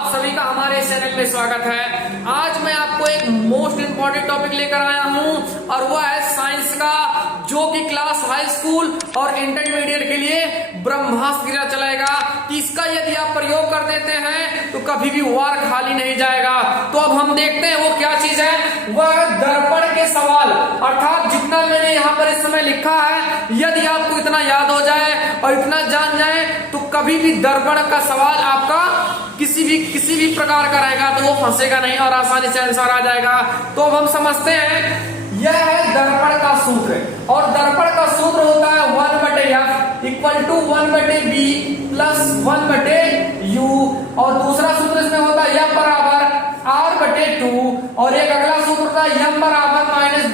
आप सभी का हमारे चैनल में स्वागत है। आज मैं आपको एक मोस्ट इंपॉर्टेंट टॉपिक लेकर आया हूं और वह है साइंस का, जो कि क्लास हाई स्कूल और इंटरमीडिएट के लिए ब्रह्मास्त्र गिरा चलाएगा। इसका यदि आप प्रयोग कर देते हैं तो कभी भी वार खाली नहीं जाएगा। तो अब हम देखते हैं वो क्या चीज है। वह दर्पण के सवाल, अर्थात जितना मैंने यहाँ पर इस समय लिखा है, यदि आपको इतना याद हो जाए और इतना जान जाए तो कभी भी दर्पण का सवाल आपका किसी भी प्रकार का रहेगा तो वो फंसेगा नहीं और आसानी से आंसर आ जाएगा। तो अब हम समझते हैं, यह है दर्पण का सूत्र और दर्पण का सूत्र होता है 1/f equal to 1/b plus 1/u और दूसरा सूत्र इसमें होता है m बराबर r/2 और एक अगला सूत्र होता है m बराबर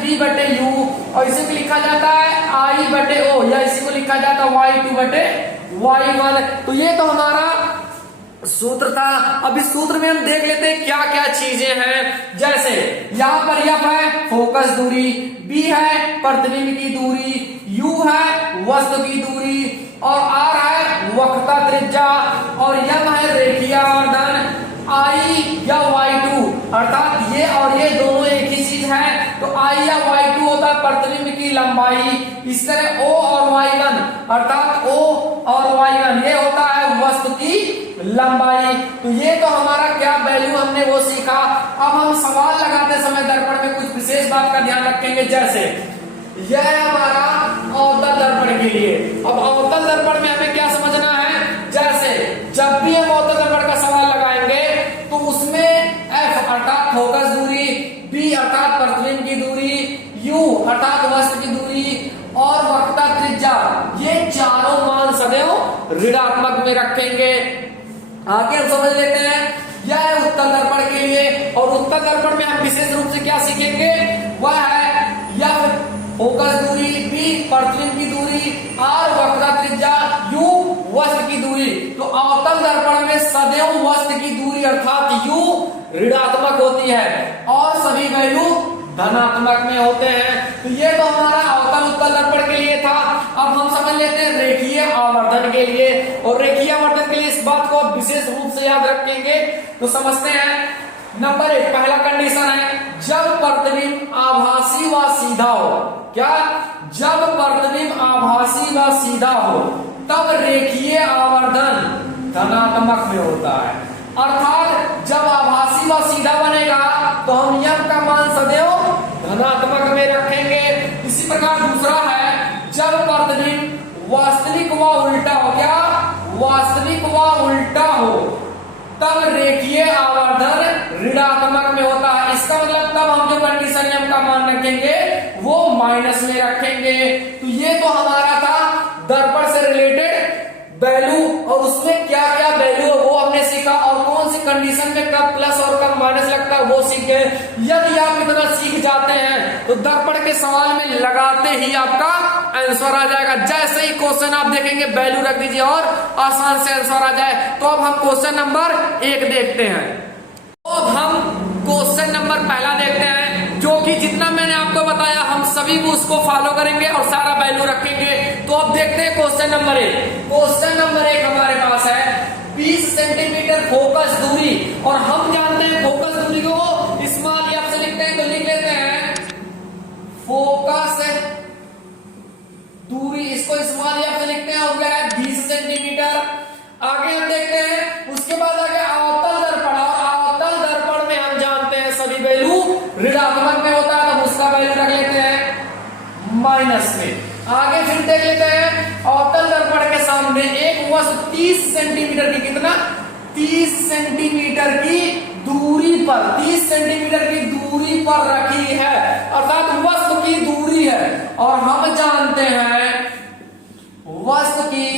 -b/u और इसी को लिखा जाता है i/o या इसी को लिखा जाता है y2/y1। तो ये तो हमारा सूत्र था। अब इस सूत्र में हम देख लेते हैं क्या क्या चीजें हैं। जैसे यहाँ पर f है फोकस दूरी, b है प्रतिबिंब की दूरी, u है वस्तु की दूरी और r है वक्रता त्रिज्या और m है रेखीय आवर्धन, I या y2 अर्थात ये और ये दोनों एक ही चीज है। तो I या y2 होता है प्रतिबिंब की लंबाई। इस तरह O और y1 अर्थात O और y1 ये होता है वस्तु की लंबाई। तो ये तो हमारा क्या वैल्यू हमने वो सीखा। अब हम सवाल लगाते समय दर्पण में कुछ विशेष बात का ध्यान रखेंगे। जैसे यह है हमारा अवतल दर्पण के लिए। अब अवतल दर्पण में हमें क्या समझना है, जैसे जब भी हम अवतल दर्पण का सवाल लगाएंगे तो उसमें f अर्थात फोकस दूरी, b अर्थात प्रतिबिंब की दूरी, u अर्थात वस्तु की दूरी और वक्रता त्रिज्या, ये चारों मान सदैव ऋणात्मक में रखेंगे। आगे हम समझ लेते हैं, यह है उत्तल दर्पण के लिए और उत्तल दर्पण में हम विशेष रूप से क्या सीखेंगे, वह है यह फोकस दूरी, b प्रतिबिंब की दूरी, r वक्रता त्रिज्या, u वस्तु की दूरी। तो अवतल दर्पण में सदैव वस्तु की दूरी अर्थात u ऋणात्मक होती है और सभी वैल्यू धनात्मक में होते हैं। तो ये तो हमारा अवतल उत्तल दर्पण के लिए था। अब हम समझ लेते हैं रेखीय आवर्धन के लिए और रेखीय आवर्धन के लिए इस बात को विशेष रूप से याद रखेंगे। तो समझते हैं, नंबर 1 पहला कंडीशन है जब प्रतिबिंब आभासी व सीधा हो। क्या? जब प्रतिबिंब आभासी व सीधा हो तब रेखीय आवर्धन धनात्मक में होता है। अर्थात जब आभासी व सीधा बनेगा तो हम m का मान सदैव धनात्मक में रखेंगे। इसी प्रकार दूसरा है जब प्रतिबिंब वास्तविक व उल्टा हो। क्या? वास्तविक व उल्टा हो तब रेखीय आवर्धन ऋणात्मक में होता है। इसका मतलब तब हम जो कंडीशन m का मान रखेंगे वो माइनस में रखेंगे। तो ये तो हमारा था दर्पण से रिलेटेड वैल्यू और उसमें क्या क्या वैल्यू है वो हमने सीखा और कौन सी कंडीशन में कब प्लस और कब माइनस लगता है वो सीखे। यदि आप इतना सीख जाते हैं तो दर्पण के सवाल में लगाते ही आपका आंसर आ जाएगा। जैसे ही क्वेश्चन आप देखेंगे वैल्यू रख दीजिए और आसान से आंसर आ जाए। तो अब हम क्वेश्चन नंबर 1 देखते हैं। तो अब हम क्वेश्चन नंबर पहला देखते हैं, जो कि जितना मैंने आपको बताया हम सभी को उसको फॉलो करेंगे और सारा वैल्यू रखेंगे। तो अब देखते हैं क्वेश्चन नंबर 1। क्वेश्चन नंबर 1 हमारे पास है 20 सेंटीमीटर फोकस दूरी और हम जानते हैं फोकस दूरी को स्मॉल एफ से लिखते हैं। तो लिख लेते हैं फोकस दूरी, इसको स्मॉल एफ से लिखते हैं और क्या है 20 सेंटीमीटर। आगे हम देखते हैं, उसके बाद आगे अवतल दर्पण और अवतल दर्पण में हम जानते हैं सभी वैल्यू ऋणात्मक में होता है तो उसका वैल्यू रख लेते हैं माइनस में। आगे फिर देख लेते हैं अवतल दर्पण के सामने एक वस्तु 30 सेंटीमीटर की, कितना 30 सेंटीमीटर की दूरी पर 30 सेंटीमीटर की दूरी पर रखी है अर्थात वस्तु की दूरी है और हम जानते हैं वस्तु की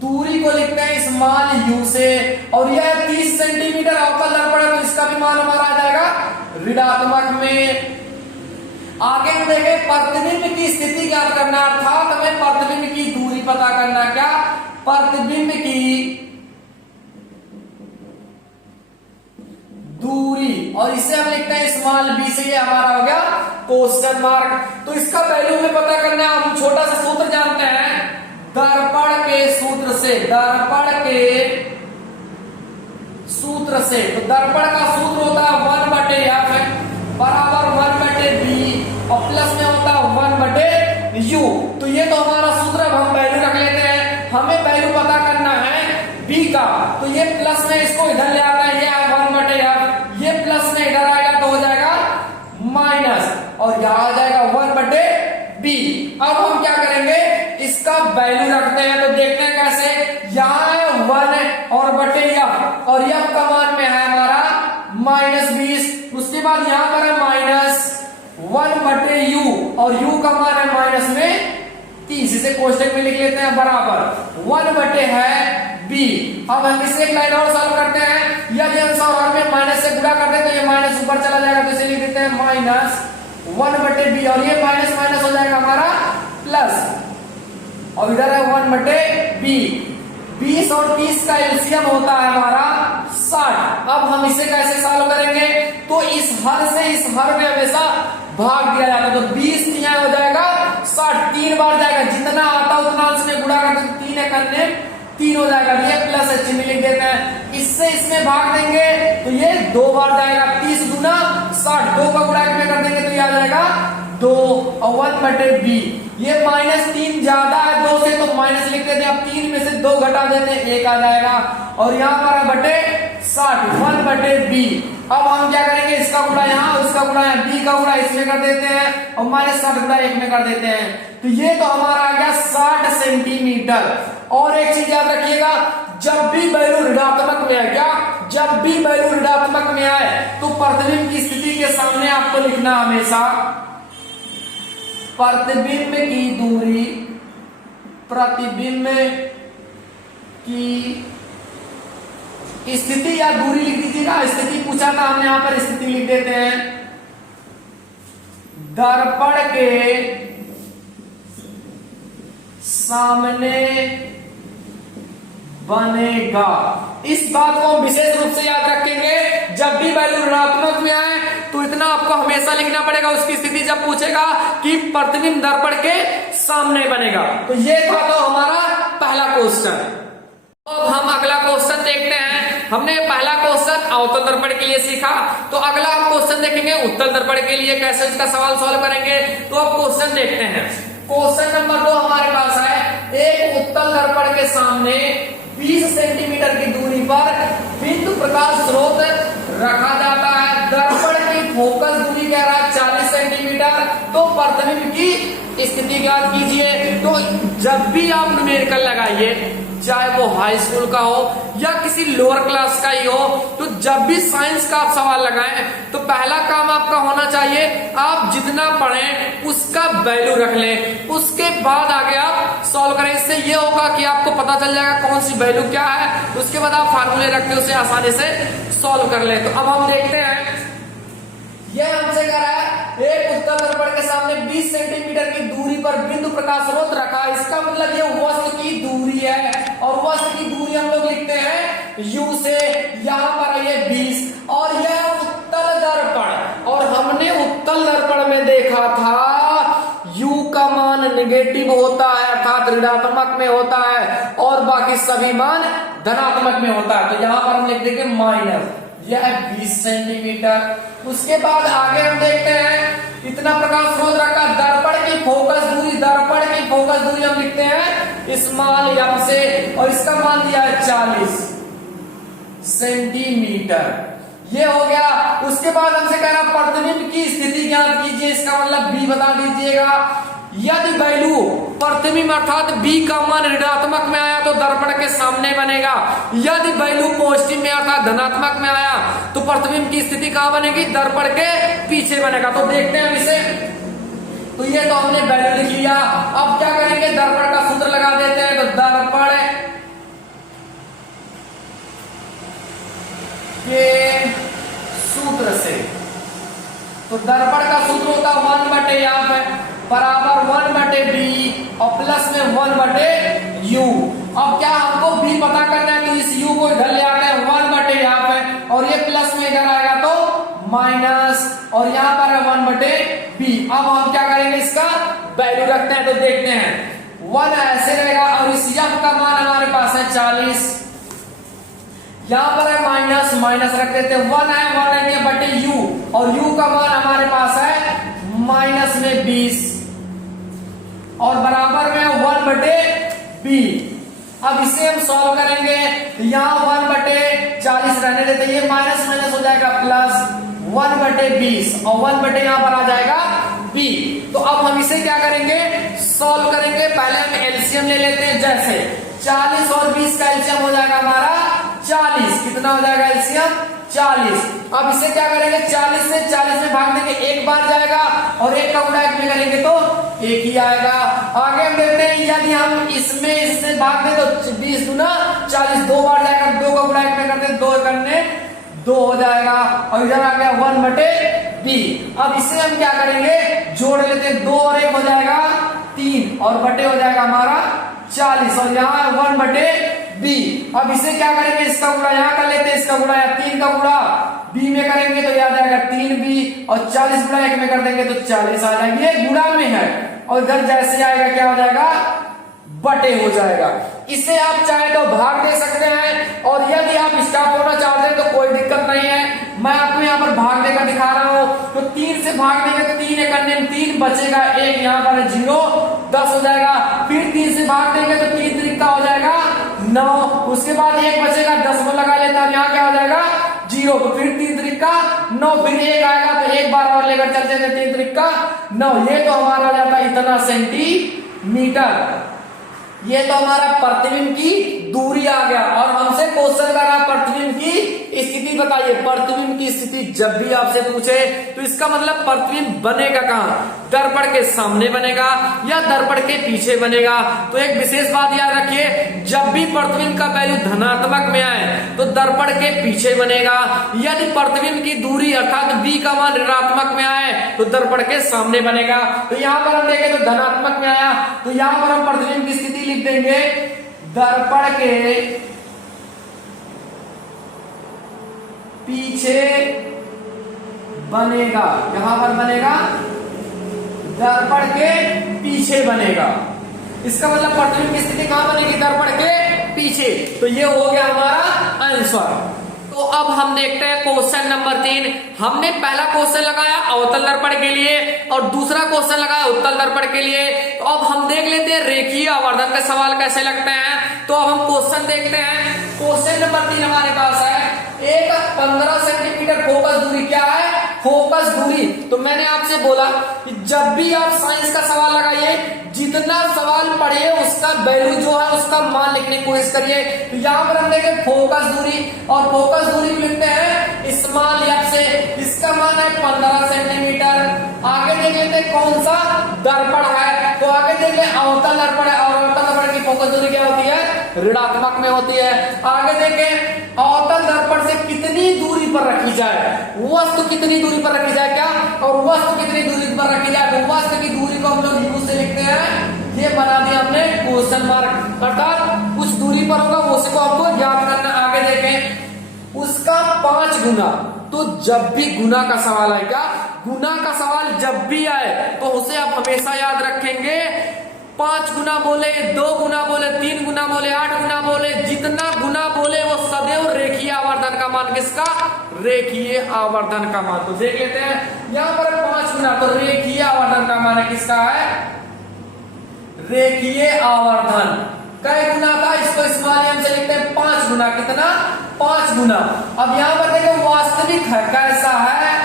दूरी को लिखते हैं स्मॉल u से और यह 30 सेंटीमीटर अवतल दर्पण है तो इसका भी मान हमारा आ जाएगा ऋणात्मक में। आगे हम देखें प्रतिबिंब की स्थिति ज्ञात करना अर्थात हमें प्रतिबिंब की दूरी पता करना। क्या? प्रतिबिंब की दूरी और इसे हम लिखते हैं स्मॉल b से, ये हमारा हो गया क्वेश्चन मार्क। तो इसका वैल्यू हमें पता करना है। हम छोटा सा सूत्र जानते हैं दर्पण के सूत्र से, दर्पण के सूत्र से। तो दर्पण का सूत्र होता है 1/f है बराबर 1/b और प्लस में होता है 1/u। तो ये तो हमारा सूत्र है, हम वैल्यू रख लेते हैं। हमें वैल्यू पता करना है b का, तो ये प्लस में इसको इधर ले आता है, ये है 1/f, ये प्लस में इधर आएगा तो हो जाएगा माइनस और यहां आ जाएगा 1/b। अब हम क्या करेंगे, इसका वैल्यू रखते हैं। तो देखते हैं कैसे, यहाँ है 1 और बटे f और f का मान में है हमारा -20। उसके बाद यहां पर है -1/u और u का मान है माइनस में 30। इसे कोष्टक में लिख लेते हैं बराबर 1 है b। अब हम इसे एक लाइन और सॉल्व करते हैं। यदि आंसर और में माइनस से गुणा करते हैं तो ये माइनस ऊपर चला जाएगा, तो इसे लिख देते हैं -1/b और ये माइनस माइनस हो जाएगा हमारा प्लस और इधर है 1/b। 20 और 30 का एलसीएम होता है हमारा 60। अब हम इसे कैसे सॉल्व करेंगे, तो इस हर से इस हर में हमेशा भाग दिया जाता है। तो 20 तिहाई हो जाएगा 60, 3 बार जाएगा, जितना आता उतना उसमें गुणा करते तो 3 एकन्ने 3 हो जाएगा, ये प्लस h में लिख देते हैं। इससे इसमें भाग देंगे तो ये 2 बार जाएगा, 30 दूना 60, 2 का गुणा में कर देंगे तो ये आ जाएगा 2 और 1/b। ये -3 ज्यादा है 2 से तो माइनस लिख देते हैं। अब 3 में से 2 घटा देते हैं, 1 आ जाएगा और यहाँ पर है बटे 60 1/b। अब हम क्या करेंगे, इसका गुणा यहाँ, उसका गुणा यहाँ, b का गुणा इसमें कर देते हैं और -60 गुणा 1 में कर देते हैं। तो ये तो हमारा आ गया 60 सेंटीमीटर। और एक चीज याद रखिएगा, जब भी वैल्यू ऋणात्मक में है, क्या जब भी वैल्यू ऋणात्मक में आए तो प्रतिबिंब की स्थिति के सामने आपको लिखना हमेशा प्रतिबिंब की दूरी, प्रतिबिंब की स्थिति या दूरी लिख दीजिएगा। स्थिति पूछा था हमने, यहां पर स्थिति लिख देते हैं। दर्पण के सामने बनेगा। इस बात को हम विशेष रूप से याद रखेंगे, जब भी वैल्यू ऋणात्मक में आए तो इतना आपको हमेशा लिखना पड़ेगा। उसकी स्थिति जब पूछेगा कि प्रतिबिंब दर्पण के सामने बनेगा। तो ये था तो हमारा पहला क्वेश्चन। अब हम अगला क्वेश्चन देखते हैं। हमने पहला क्वेश्चन अवतल दर्पण के लिए सीखा, तो अगला हम क्वेश्चन देखेंगे उत्तल दर्पण के लिए, कैसे इसका सवाल सॉल्व करेंगे। तो अब क्वेश्चन देखते हैं। क्वेश्चन नंबर 2 हमारे पास है, एक उत्तल दर्पण के सामने 20 सेंटीमीटर की दूरी पर बिंदु प्रकाश स्रोत रखा जाता है। दर्पण की फोकस दूरी कह रहा है 40 सेंटीमीटर। तो प्रतिबिंब की स्थिति ज्ञात कीजिए। तो जब भी आप न्यूमेरिकल लगाइए, चाहे वो हाई स्कूल का हो या किसी लोअर क्लास का ही हो, तो जब भी साइंस का आप सवाल लगाएं तो पहला काम आपका होना चाहिए, आप जितना पढ़ें उसका वैल्यू रख लें, उसके बाद आगे आप सॉल्व करें। इससे ये होगा कि आपको पता चल जाएगा कौन सी वैल्यू क्या है, उसके बाद आप फार्मूले रख के उसे आसानी से सॉल्व कर लें। तो अब हम देखते हैं, यह हमसे कह रहा है एक उत्तल दर्पण के सामने 20 सेंटीमीटर की दूरी पर बिंदु प्रकाश स्रोत रखा। इसका मतलब ये वस्तु की दूरी है और वस्तु की दूरी हम लोग लिखते हैं u से। यहाँ पर ये 20 और यह उत्तल दर्पण, और हमने उत्तल दर्पण में देखा था u का मान नेगेटिव होता है अर्थात ऋणात्मक में होता है और बाकी सभी मान धनात्मक में होता है। तो यहाँ पर हम लिख देंगे माइनस, यह है 20 सेंटीमीटर। उसके बाद आगे हम देखते हैं, इतना प्रकाश स्रोत रखा, दर्पण की फोकस दूरी, दर्पण की फोकस दूरी हम लिखते हैं स्मॉल m से और इसका मान दिया है 40 सेंटीमीटर। ये हो गया। उसके बाद हमसे कह रहा प्रतिबिंब की स्थिति ज्ञात कीजिए। इसका मतलब b बता दीजिएगा। यदि वैल्यू प्रतिबिंब अर्थात b का मान ऋणात्मक में आया तो दर्पण के सामने बनेगा। यदि वैल्यू पॉजिटिव में अर्थात धनात्मक में आया तो प्रतिबिंब की स्थिति कहां बनेगी, दर्पण के पीछे बनेगा। तो देखते हैं इसे। तो ये तो हमने वैल्यू लिख लिया। अब क्या करेंगे, दर्पण का सूत्र लगा देते हैं। तो दर्पण के सूत्र से, तो दर्पण का सूत्र होता 1/f है बराबर 1/b और प्लस में 1/u। अब क्या हमको b पता करना है, तो इस u को इधर ले आते हैं, 1/f है और ये प्लस में इधर आएगा तो माइनस और यहाँ पर है 1/b। अब हम क्या करेंगे, इसका वैल्यू रखते हैं। तो देखते हैं 1 ऐसे रहेगा और इस f का मान हमारे पास है 40। यहाँ पर है माइनस, माइनस रख देते हैं, 1 है, 1 बटे u, और u का मान हमारे पास है माइनस में 20 और बराबर में 1 बटे b। अब इसे हम सॉल्व करेंगे, यहाँ 1 बटे 40 रहने देते हैं, ये माइनस माइनस हो जाएगा प्लस 1 बटे 20 और 1 बटे यहाँ पर आ जाएगा b। तो अब हम इसे क्या करेंगे, सॉल्व करेंगे। पहले हम एलसीएम ले लेते हैं, जैसे 40 और 20 का एलसीएम हो जाएगा हमारा 40। कितना हो जाएगा एलसीएम 40। अब इसे क्या करेंगे, 40 से 40 में भाग देंगे, एक बार जाएगा और एक का गुणा एक में करेंगे तो एक ही आएगा। आगे हम देखते हैं, यदि हम इसमें इससे भाग दें तो 20 गुना 40 दो बार जाएगा, 2 का गुणा एक में करते 2 करने 2 हो जाएगा और इधर आ गया 1 बटे b। अब इसे हम क्या करेंगे, जोड़ लेते हैं, 2 और 1 हो जाएगा 3 और बटे हो जाएगा हमारा 40 और यहाँ 1 बटे b। अब इसे क्या करेंगे, इसका गुणा यहाँ कर लेते हैं, इसका गुणा या 3 का गुणा b में करेंगे तो याद आएगा 3b और 40 गुणा 1 में कर देंगे तो 40 आ जाएगी। ये गुणा में है और इधर जैसे आएगा क्या हो जाएगा, बटे हो जाएगा। इसे आप चाहे तो भाग दे सकते हैं और यदि आप स्टॉप होना चाहते हैं तो कोई दिक्कत नहीं है। मैं आपको यहाँ पर भाग देकर दिखा रहा हूँ, तो 3 से भाग देंगे तो 3 एक अन्य 3 बचेगा, 1 यहाँ पर 0 10 हो जाएगा। फिर 3 से भाग देंगे तो 3 त्रिका हो जाएगा 9, उसके बाद 1 बचेगा, 10 में लगा लेता है, यहाँ क्या हो जाएगा 0, तो फिर 3 त्रिका 9, फिर 1 आएगा तो एक बार और लेकर चलते थे, 3 त्रिका 9, ये तो हमारा हो जाता है इतना सेंटीमीटर। ये तो हमारा प्रतिबिंब की दूरी आ गया और हमसे क्वेश्चन कर रहा प्रतिबिंब की स्थिति बताइए। प्रतिबिंब की स्थिति जब भी आपसे पूछे तो इसका मतलब प्रतिबिंब बनेगा कहाँ, दर्पण के सामने बनेगा या दर्पण के पीछे बनेगा। तो एक विशेष बात याद रखिए, जब भी प्रतिबिंब का वैल्यू धनात्मक में आए तो दर्पण के पीछे बनेगा, यदि प्रतिबिंब की दूरी अर्थात b का मान ऋणात्मक में आए तो दर्पण के सामने बनेगा। तो यहाँ पर हम देखें तो धनात्मक में आया तो यहाँ पर हम प्रतिबिंब की स्थिति लिख देंगे, दर्पण के पीछे बनेगा, यहां पर बनेगा दर्पण के पीछे बनेगा। इसका मतलब प्रतिबिंब की स्थिति कहां बनेगी, दर्पण के पीछे। तो ये हो गया हमारा आंसर। तो अब हम देखते हैं क्वेश्चन नंबर 3। हमने पहला क्वेश्चन लगाया अवतल दर्पण के लिए और दूसरा क्वेश्चन लगाया उत्तल दर्पण के लिए। तो अब हम देख लेते हैं रेखीय आवर्धन के सवाल कैसे लगते हैं। तो अब हम क्वेश्चन देखते हैं। क्वेश्चन नंबर 3 हमारे पास है, एक 15 सेंटीमीटर फोकस दूरी क्या है, फोकस दूरी। तो मैंने आपसे बोला कि जब भी आप साइंस का सवाल लगाइए, जितना सवाल पढ़िए उसका वैल्यू जो है उसका मान लिखने की कोशिश करिए। तो यहाँ पर हम देखें फोकस दूरी और फोकस दूरी लिखते हैं स्मॉल एफ से, इसका मान है 15 सेंटीमीटर। आगे देख लेते हैं कौन सा दर्पण है, तो आगे देख ले अवतल दर्पण है और अवतल दर्पण की फोकस दूरी क्या होती है, ऋणात्मक में होती है। आगे देखें अवतल दर्पण से कितनी दूरी पर रखी जाए, वस्तु कितनी दूरी पर रखी जाए क्या, और वस्तु कितनी दूरी पर रखी जाए। तो वस्तु की दूरी को हम लोग यू से लिखते हैं, ये बना दिया हमने क्वेश्चन मार्क, अर्थात कुछ दूरी पर होगा उसको हमको ज्ञात करना। आगे देखें उसका 5 गुना। तो जब भी गुना का सवाल आएगा, गुना का सवाल जब भी आए तो उसे आप हमेशा याद रखेंगे 5 गुना बोले, 2 गुना बोले, 3 गुना बोले, 8 गुना बोले, जितना गुना बोले वो सदैव रेखीय आवर्धन का मान किसका, रेखीय आवर्धन का मान। तो देख लेते हैं यहाँ पर 5 गुना, तो रेखीय आवर्धन का मान है किसका है, रेखीय आवर्धन। कई गुना था, इसको स्मॉल एम से लिखते हैं 5 गुना। कितना, 5 गुना। अब यहाँ पर देखो वास्तविक है, कैसा है,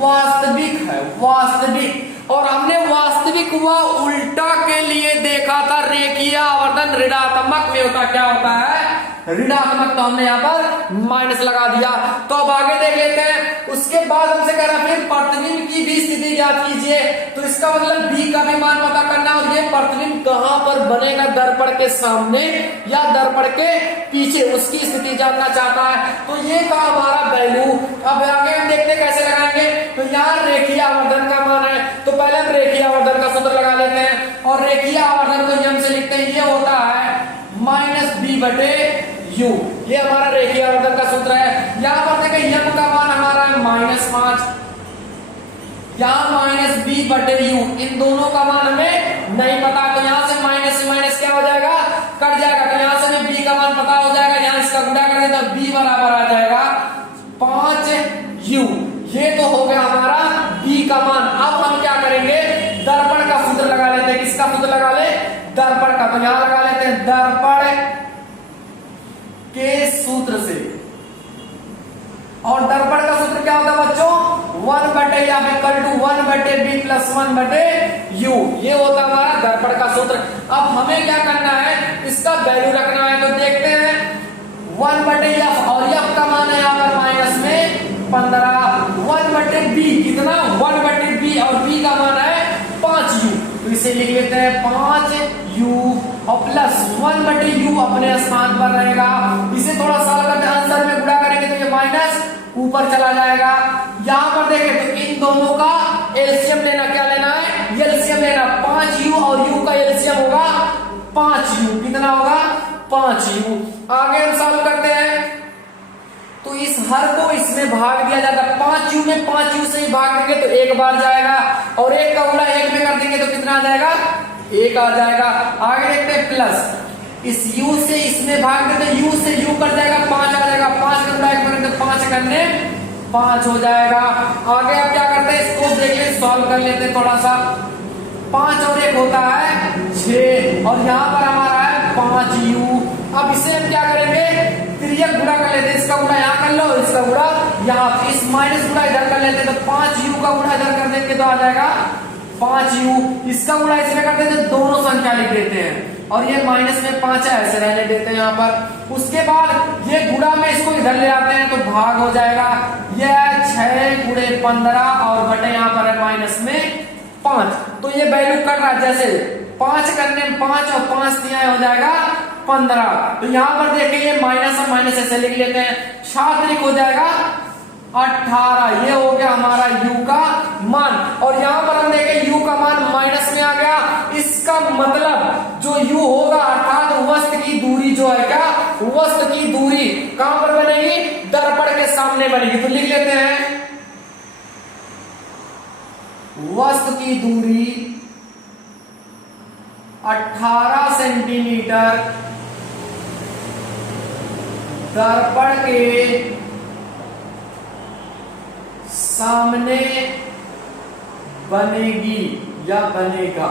वास्तविक है, वास्तविक। और हमने वास्तविक व उल्टा के लिए देखा था, रेखीय आवर्धन ऋणात्मक में होता, क्या होता है, ऋणात्मक। तो हमने यहाँ पर माइनस लगा दिया। तो अब आगे देख लेते हैं। उसके बाद हमसे कह रहा फिर प्रतिबिंब की भी स्थिति ज्ञात कीजिए। तो इसका मतलब b का भी मान पता करना और ये प्रतिबिंब कहां पर बनेगा, दर्पण के सामने या दर्पण के पीछे, उसकी स्थिति जानना चाहता है। तो ये था हमारा वैल्यू। अब आगे हम देखते कैसे लगाएंगे। तो यहाँ रेखीय आवर्धन का मान है, तो पहले हम रेखीय आवर्धन का सूत्र लगा लेते हैं और रेखीय आवर्धन को यम से लिखते हैं, ये होता है -b बटे u। ये हमारा रेखीय आवर्धन का सूत्र है। यहाँ पर देखें यम का मान हमारा है -5, यहाँ -b बटे u, इन दोनों का मान हमें नहीं पता। तो यहाँ से माइनस क्या हो जाएगा, कट जाएगा। तो यहाँ से हमें b का मान पता हो जाएगा, यहाँ इसका गुणा करें तो b बराबर आ जाएगा 5u। ये तो हो गया हमारा b का मान। अब हम क्या करेंगे, दर्पण का सूत्र लगा लेते हैं। किसका सूत्र लगा ले, दर्पण का। तो यहां लगा लेते हैं दर्पण के सूत्र से। और दर्पण का सूत्र क्या होता है बच्चों, 1/(1/b + 1/u। ये होता है हमारा दर्पण का सूत्र। अब हमें क्या करना है, इसका वैल्यू रखना है। तो देखते हैं 1/f और f का मान है यहाँ पर माइनस में 15। 1/b कितना, 1/b और b का मान है 5u। तो इसे लिख लेते हैं 5u और प्लस 1/u अपने स्थान पर रहेगा। इसे थोड़ा सॉल्व करते हैं, आंसर में गुणा करेंगे तो ये माइनस ऊपर चला जाएगा। यहां पर देखें तो इन दोनों का एलसीएम लेना, क्या लेना है, एलसीएम लेना। 5u और u का एलसीएम होगा 5u। कितना होगा, 5u। आगे हम सॉल्व करते हैं तो इस हर को इसमें भाग दिया जाता है। 5u में 5u से ही भाग देंगे तो एक बार जाएगा, और एक का गुणा एक में कर देंगे तो कितना आ जाएगा, 1 आ जाएगा। आगे देखते हैं प्लस, इस u से इसमें भाग देते हैं, u से u कट जाएगा, 5 आ जाएगा। 5 का गुणा 1 करेंगे तो 5 करने 5 हो जाएगा। आगे आप क्या करते हैं, इसको देख लें, सॉल्व कर लेते हैं थोड़ा सा। 5 और 1 होता है 6, और यहाँ पर हमारा है 5u। अब इसे हम क्या करेंगे, तिर्यक गुणा कर लेते हैं। इसका गुणा यहाँ कर लो, इसका गुणा यहाँ, इस माइनस गुणा इधर कर लेते हैं। तो 5u का गुणा इधर कर देंगे तो आ जाएगा 5u। इसका गुणा इसमें करते हैं तो दोनों संख्या लिख देते हैं, और ये माइनस में 5 है ऐसे रहने देते हैं यहाँ पर। उसके बाद ये गुणा में इसको इधर ले आते हैं तो भाग हो जाएगा। ये 6 × 15 और बटे यहाँ पर है माइनस में 5। तो ये वैल्यू कर रहा है, जैसे 5 करने में 5 और 5 दिया हो जाएगा 15। तो यहाँ पर देखिए ये माइनस और माइनस ऐसे लिख लेते हैं, 7 हो जाएगा 18। ये हो गया हमारा u का मान। और यहाँ पर हम देखें u का मान माइनस में आ गया। इसका मतलब जो u होगा अर्थात वस्तु की दूरी जो है, क्या, वस्तु की दूरी कहां पर बनेगी, दर्पण के सामने बनेगी। तो लिख लेते हैं वस्तु की दूरी 18 सेंटीमीटर दर्पण के सामने बनेगी या बनेगा।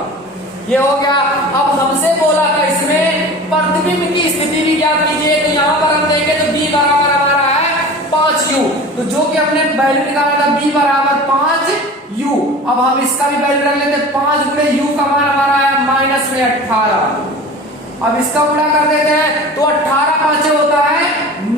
ये हो गया। अब हमसे बोला था इसमें प्रतिबिंब की स्थिति भी ज्ञात कीजिए। तो यहां पर हम देखें तो b बराबर हमारा है 5u। तो जो कि हमने वैल्यू निकाला था b बराबर 5u। अब हम इसका भी वैल्यू रख लेते हैं। 5 × u का मान हमारा है माइनस में 18। अब इसका गुणा कर देते हैं तो 18 5 होता है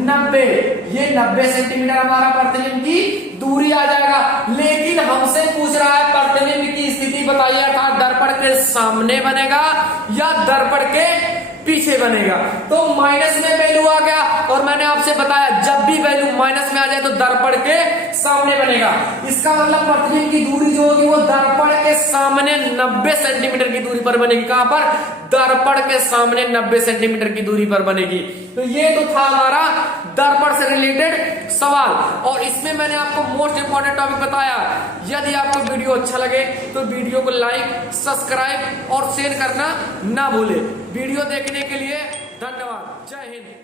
90। ये 90 सेंटीमीटर हमारा प्रतिबिंब की दूरी आ जाएगा। लेकिन हमसे पूछ रहा है प्रतिबिंब की स्थिति बताइए, अर्थात दर्पण के सामने बनेगा या दर्पण के पीछे बनेगा। तो माइनस में वैल्यू आ गया, और मैंने आपसे बताया जब भी वैल्यू माइनस में आ जाए तो दर्पण के सामने बनेगा। इसका मतलब प्रतिबिंब की दूरी जो होगी वो दर्पण के सामने 90 सेंटीमीटर की दूरी पर बनेगी। कहां पर, दर्पण के सामने 90 सेंटीमीटर की दूरी पर बनेगी। तो ये तो था हमारा दर्पण से रिलेटेड सवाल, और इसमें मैंने आपको मोस्ट इंपॉर्टेंट टॉपिक बताया। यदि आपको वीडियो अच्छा लगे तो वीडियो को लाइक, सब्सक्राइब और शेयर करना ना भूले। वीडियो देखने के लिए धन्यवाद। जय हिंद।